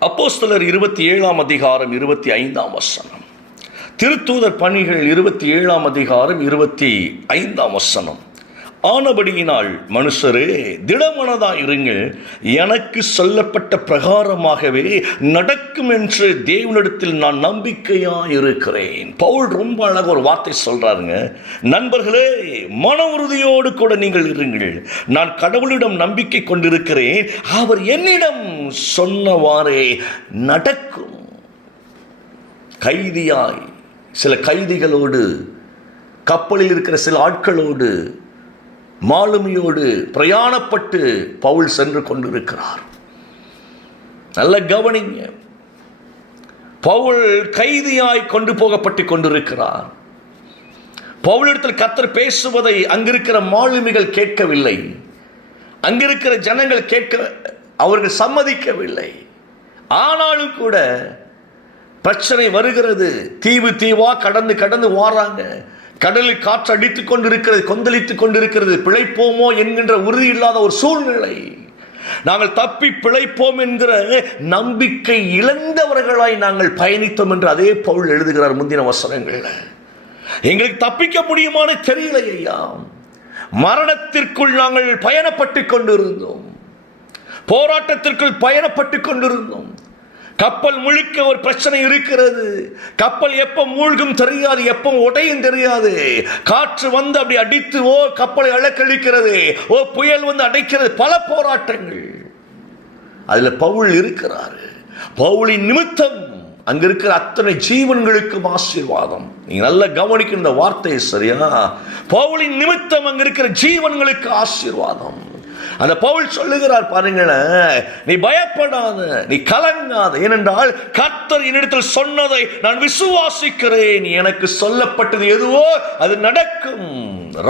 அப்போஸ்தலர் இருபத்தி ஏழாம் அதிகாரம் இருபத்தி ஐந்தாம் வசனம். திருத்தூதர் பணிகள் இருபத்தி ஏழாம் அதிகாரம் இருபத்தி ஐந்தாம் வசனம். ஆனபடியினால் மனுஷரே திடமனதா இருங்கள். எனக்கு சொல்லப்பட்ட பிரகாரமாகவே நடக்கும் என்று தேவனிடத்தில் நான் நம்பிக்கையா இருக்கிறேன் பவுல் ரொம்ப அழகாக ஒரு வார்த்தை சொல்றாருங்க. நண்பர்களே மன உறுதியோடு கூட நீங்கள் இருங்கள். நான் கடவுளிடம் நம்பிக்கை கொண்டிருக்கிறேன். அவர் என்னிடம் சொன்னவாறே நடக்கும். கைதியாய் சில கைதிகளோடு கப்பலில் இருக்கிற சில ஆட்களோடு மாலுமியோடு பிரயாணப்பட்டு பவுல் சென்று கொண்டிருக்கிறார். நல்ல கவனிங்க. பவுல் கைதியாய் கொண்டு போகப்பட்டு கொண்டிருக்கிறார். பவுலிடத்தில் கத்தர் பேசுவதை அங்கிருக்கிற மாலுமிகள் கேட்கவில்லை. அங்கிருக்கிற ஜனங்கள் கேட்க அவர்கள் சம்மதிக்கவில்லை. ஆனாலும் கூட பிரச்சனை வருகிறது. தீவு தீவா கடந்து கடந்து வாராங்க. கடலில் காற்று அடித்துக் கொண்டிருக்கிறது கொந்தளித்துக் கொண்டிருக்கிறது. பிழைப்போமோ என்கின்ற உறுதி இல்லாத ஒரு சூழ்நிலை. நாங்கள் தப்பி பிழைப்போம் என்கிற நம்பிக்கை இழந்தவர்களாய் நாங்கள் பயணித்தோம் என்று அதே பவுல் எழுதுகிறார் முந்தின வசனங்கள்ல. எங்களுக்கு தப்பிக்க முடியுமான தெரியல ஐயா. மரணத்திற்குள் நாங்கள் பயணப்பட்டு கொண்டிருந்தோம். போராட்டத்திற்குள் பயணப்பட்டு கொண்டிருந்தோம். கப்பல் முழுக்க ஒரு பிரச்சனை இருக்கிறது. கப்பல் எப்போ மூழ்கும் தெரியாது எப்போ உடையும் தெரியாது. காற்று வந்து அப்படி அடித்து ஓ கப்பலை அழக்கழிக்கிறது ஓ புயல் வந்து அடைக்கிறது. பல போராட்டங்கள். அதில் பவுல் இருக்கிறாரு. பவுலின் நிமித்தம் அங்க இருக்கிற அத்தனை ஜீவன்களுக்கும் ஆசீர்வாதம். நீங்க நல்லா கவனிக்கிற இந்த வார்த்தையை சரியா? பவுலின் நிமித்தம் அங்க இருக்கிற ஜீவன்களுக்கு ஆசீர்வாதம். அந்த பவுல் சொல்லுகிறார் பாருங்களேன் நீ பயப்படாத நீ கலங்காத. ஏனென்றால் கர்த்தர் என்னிடத்தில் சொன்னதை நான் விசுவாசிக்கிறேன். எனக்கு சொல்லப்பட்டது எதுவோ அது நடக்கும்.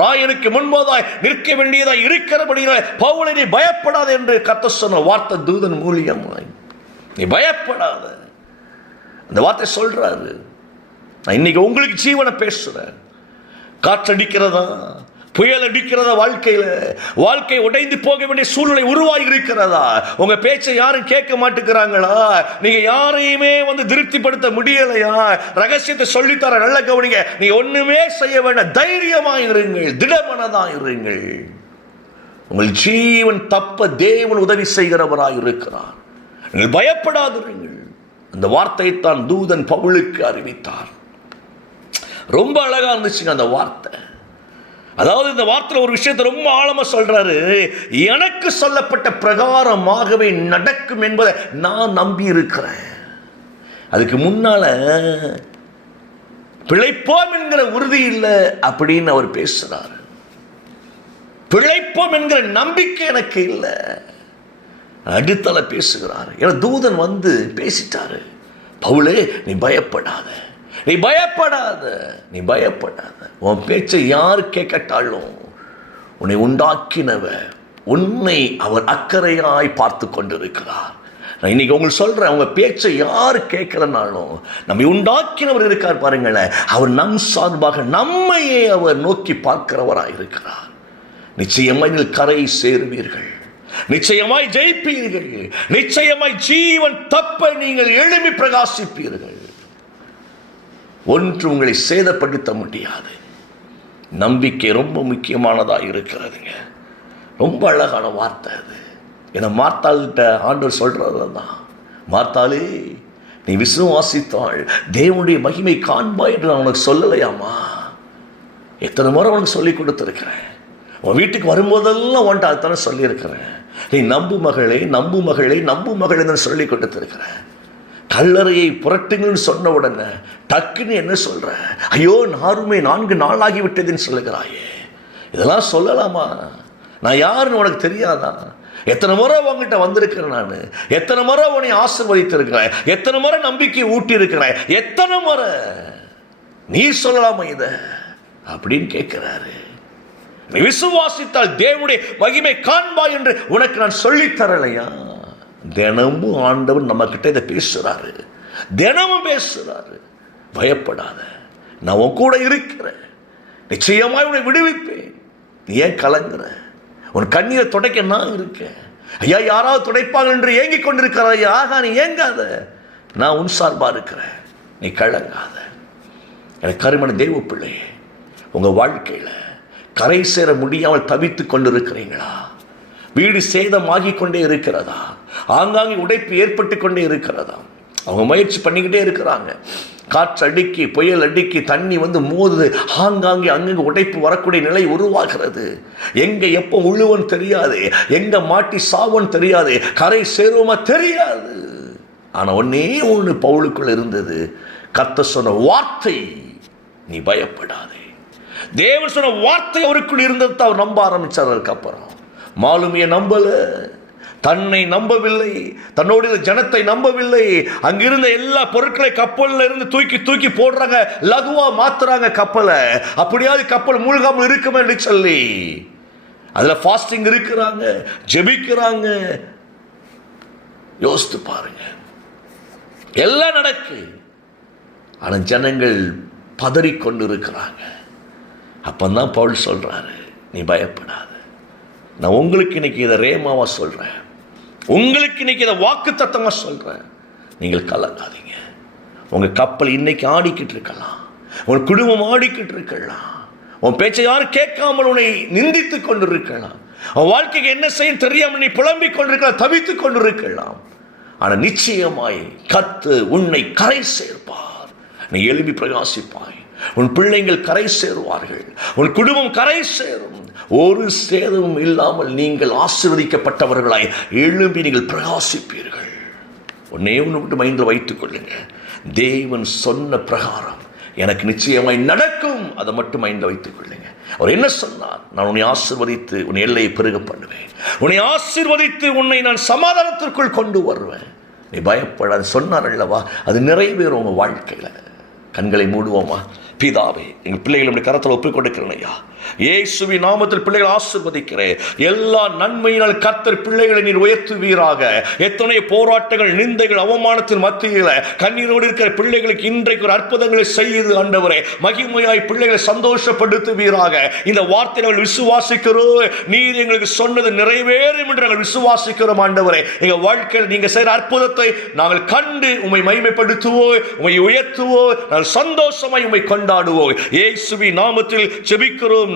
ராயனுக்கு முன்பதாய் நிற்க வேண்டியதாய் இருக்கிறபடியால் பவுலை நீ பயப்படாத என்று கர்த்தர் சொன்ன வார்த்தை தூதன் மூலியமாய். நீ பயப்படாத. அந்த வார்த்தை சொல்றாரு. நான் இன்னைக்கு உங்களுக்கு ஜீவனை பேசுறேன். காற்றடிக்கிறதா? புயல் அடிக்கிறதா வாழ்க்கையில்? வாழ்க்கை உடைந்து போக வேண்டிய சூழ்நிலை உருவாகி இருக்கிறதா? உங்க பேச்சை யாரும் கேட்க மாட்டேங்கிறாங்களா? நீங்க யாரையுமே வந்து திருப்திப்படுத்த முடியலையா? ரகசியத்தை சொல்லித்தர நல்ல கவனிங்க. நீங்க ஒண்ணுமே செய்ய வேண்டாம். தைரியமாக இருங்கள். திடமனதாக இருங்கள். உங்கள் ஜீவன் தப்ப தேவன் உதவி செய்கிறவராக இருக்கிறார். நீங்கள் பயப்படாதிருங்கள். அந்த வார்த்தையை தான் தூதன் பவுளுக்கு அறிவித்தார். ரொம்ப அழகா இருந்துச்சுங்க அந்த வார்த்தை. அதாவது இந்த வார்த்தையில் ஒரு விஷயத்தை ரொம்ப ஆழமாக சொல்றாரு. எனக்கு சொல்லப்பட்ட பிரகாரமாகவே நடக்கும் என்பதை நான் நம்பி இருக்கிறேன் அதுக்கு முன்னால பிழைப்போம் என்கிற உறுதி இல்லை அப்படின்னு அவர் பேசுறாரு. பிழைப்போம் என்கிற நம்பிக்கை எனக்கு இல்லை. அடித்தலை பேசுகிறார். ஏன்னா தூதன் வந்து பேசிட்டாரு. பவுலே நீ பயப்படாத. நீ பயப்படாத நீ பயப்படாத. உன் பேச்சை யார் கேட்கட்டாலும் உன்னை உண்டாக்கினவ உன்னை அவர் அக்கறையாய் பார்த்து கொண்டிருக்கிறார். நான் இன்னைக்கு உங்களுக்கு சொல்கிறேன் அவங்க பேச்சை யார் கேட்கலனாலும் நம்மை உண்டாக்கினவர் இருக்கார் பாருங்களேன். அவர் நம் சார்பாக நம்மையே அவர் நோக்கி பார்க்கிறவராக இருக்கிறார். நிச்சயமாய் நீங்கள் கரை சேருவீர்கள். நிச்சயமாய் ஜெயிப்பீர்கள். நிச்சயமாய் ஜீவன் தப்ப நீங்கள் எழுப்பி பிரகாசிப்பீர்கள். ஒன்று உங்களை சேதப்படுத்த முடியாது. நம்பிக்கை ரொம்ப முக்கியமானதாக இருக்கிறதுங்க. ரொம்ப அழகான வார்த்தை அது. ஏன்னா மார்த்தாள்கிட்ட ஆண்டவர் சொல்கிறது தான். மார்த்தாளே நீ விசுவாசித்தாள் தேவனுடைய மகிமை காண்பாய் என்று நான் உனக்கு சொல்லலையாமா எத்தனை முறை உனக்கு சொல்லி கொடுத்துருக்கிறேன். உன் வீட்டுக்கு வரும்போதெல்லாம் உன்ட்டு அதுதானே சொல்லியிருக்கிறேன். நீ நம்பு மகளே நம்பு மகளே நம்பு மகளே சொல்லி கொடுத்துருக்கிறேன். கல்லறையை புரட்டுங்கன்னு சொன்ன உடனே டக்குன்னு என்ன சொல்கிற ஐயோ நாருமே நான்கு நாள் ஆகிவிட்டதுன்னு சொல்லுகிறாயே. இதெல்லாம் சொல்லலாமா? நான் யாருன்னு உனக்கு தெரியாதா? எத்தனை முறை உங்ககிட்ட வந்திருக்கிறேன் நான். எத்தனை முறை உன்னை ஆசிர்வதித்திருக்கிறேன். எத்தனை முறை நம்பிக்கை ஊட்டி இருக்கிறேன் எத்தனை முறை? நீ சொல்லலாமா இதை? அப்படின்னு கேட்கிறாரு. நீ விசுவாசித்தால் தேவனுடைய மகிமை காண்பாய் என்று உனக்கு நான் சொல்லித் தரலையா? தினமும் ஆண்டவர் நம்ம கிட்ட இதை பேசுறாரு. தினமும் பேசுறாரு. பயப்படாத. நான் உன் கூட இருக்கிறேன். நிச்சயமாக உன்னை விடுவிப்பேன். நீ ஏன் கலங்குற? உன் கண்ணீரை துடைக்க நான் இருக்கேன். ஐயா யாராவது துடைப்பாங்க என்று ஏங்கிக் கொண்டிருக்கிற ஐயா. ஆகா நீ ஏங்காத. நான் உன் சார்பாக இருக்கிறேன். நீ கலங்காத. எனக்கு கருமண தெய்வ பிள்ளையே உங்கள் வாழ்க்கையில் கரை சேர முடியாமல் தவித்துக் கொண்டிருக்கிறீங்களா? வீடு சேதமாகிக் கொண்டே இருக்கிறதா? ஆங்காங்கே உடைப்பு ஏற்பட்டு கொண்டே இருக்கிறதா அவங்க முயற்சி பண்ணிக்கிட்டே இருக்கிறாங்க. காற்று அடுக்கி புயல் அடுக்கி தண்ணி வந்து மோதுது. ஆங்காங்கே அங்கங்கே உடைப்பு வரக்கூடிய நிலை உருவாகிறது. எங்கே எப்போ உழுவன் தெரியாது. எங்கே மாட்டி சாவன் தெரியாது. கரை சேருவோமா தெரியாது. ஆனால் ஒன்னே ஒன்று பவுலுக்குள்ள இருந்தது. கத்த சொன்ன வார்த்தை நீ பயப்படாதே. தேவன் சொன்ன வார்த்தை அவருக்குள் இருந்ததை அவர் நம்ப ஆரம்பித்தார் அதுக்கப்புறம். மாலுமியை நம்பலை. தன்னை நம்பவில்லை. தன்னோடு இருந்த ஜனத்தை நம்பவில்லை. அங்கிருந்த எல்லா பொருட்களை கப்பலில் இருந்து தூக்கி தூக்கி போடுறாங்க. லகுவாக மாத்துறாங்க கப்பலை. அப்படியாவது கப்பல் மூழ்காமல் இருக்குமே என்று சொல்லி. அதில் ஃபாஸ்டிங் இருக்கிறாங்க ஜெபிக்கிறாங்க. யோசித்து பாருங்க. எல்லாம் நடக்கு. ஆனால் ஜனங்கள் பதறிக்கொண்டு இருக்கிறாங்க அப்பந்தான் பவுல் சொல்கிறாரு நீ பயப்படாது. நான் உங்களுக்கு இன்னைக்கு இதை ரேமாவாக சொல்கிறேன் உங்களுக்கு இன்னைக்கு இதை வாக்கு தத்தமாக சொல்கிறேன் நீங்கள் கலங்காதீங்க. உங்கள் கப்பல் இன்னைக்கு ஆடிக்கிட்டு இருக்கலாம். உன் குடும்பம் ஆடிக்கிட்டு இருக்கலாம். உன் பேச்சை யாரும் கேட்காமல் உன்னை நிந்தித்துக் கொண்டிருக்கலாம். உன் வாழ்க்கைக்கு என்ன செய்யும் தெரியாமல் நீ புலம்பிக் கொண்டிருக்கலாம் தவித்துக் கொண்டிருக்கலாம். ஆனால் நிச்சயமாய் கத்து உன்னை கரை சேர்ப்பார். நீ எழுப்பி பிரகாசிப்பாய். உன் பிள்ளைங்கள் கரை சேருவார்கள். உன் குடும்பம் கரை சேரும். ஒரு சேதமும் இல்லாமல் நீங்கள் ஆசிர்வதிக்கப்பட்டவர்களாய் எழும்பி நீங்கள் பிரகாசிப்பீர்கள். ஒன்னே ஒன்று மட்டும் மைண்டில் வைத்துக் கொள்ளுங்க. தேவன் சொன்ன பிரகாரம் எனக்கு நிச்சயமாய் நடக்கும். அதை மட்டும் மைண்டில் வைத்துக் கொள்ளுங்க. அவர் என்ன சொன்னார்? நான் உன்னை ஆசிர்வதித்து உன் எல்லையை பெருக பண்ணுவேன். உன்னை ஆசீர்வதித்து உன்னை நான் சமாதானத்திற்குள் கொண்டு வருவேன். நீ பயப்படாது. சொன்னார் அல்லவா? அது நிறைவேறும் உங்க வாழ்க்கையில. கண்களை மூடுவோமா? பிதாவே எங்கள் பிள்ளைகள் இப்படி கரத்தில் ஒப்புக்கொண்டிருக்கிறேன் ஐயா. இயேசுவி நாமத்தில் பிள்ளைகள் ஆசிர்வதிக்கிறேன். எல்லா நன்மையினால் கர்த்தர் பிள்ளைகளை நீர் உயர்த்துவீராக. எத்தனை போராட்டங்கள் நிந்தைகள் அவமானத்தின் மத்தியில் கண்ணீரோடு இருக்கிற பிள்ளைகளுக்கு இன்றைக்கு ஒரு அற்புதங்களை செய்து ஆண்டவரே. மகிமையாய் பிள்ளைகளை சந்தோஷப்படுத்துவீராக. இந்த வார்த்தை நாங்கள் விசுவாசிக்கிறோம் நீர் எங்களுக்கு சொன்னது நிறைவேறும் என்று நாங்கள் விசுவாசிக்கிறோம் ஆண்டவரே. எங்கள் வாழ்க்கையில் நீங்கள் செய்கிற அற்புதத்தை நாங்கள் கண்டு உம்மை மகிமைப்படுத்துவோம் உம்மை உயர்த்துவோம் நாங்கள் சந்தோஷமாய் உம்மை கொண்டாடுவோம் இயேசுவி நாமத்தில் செபிக்கிறோம்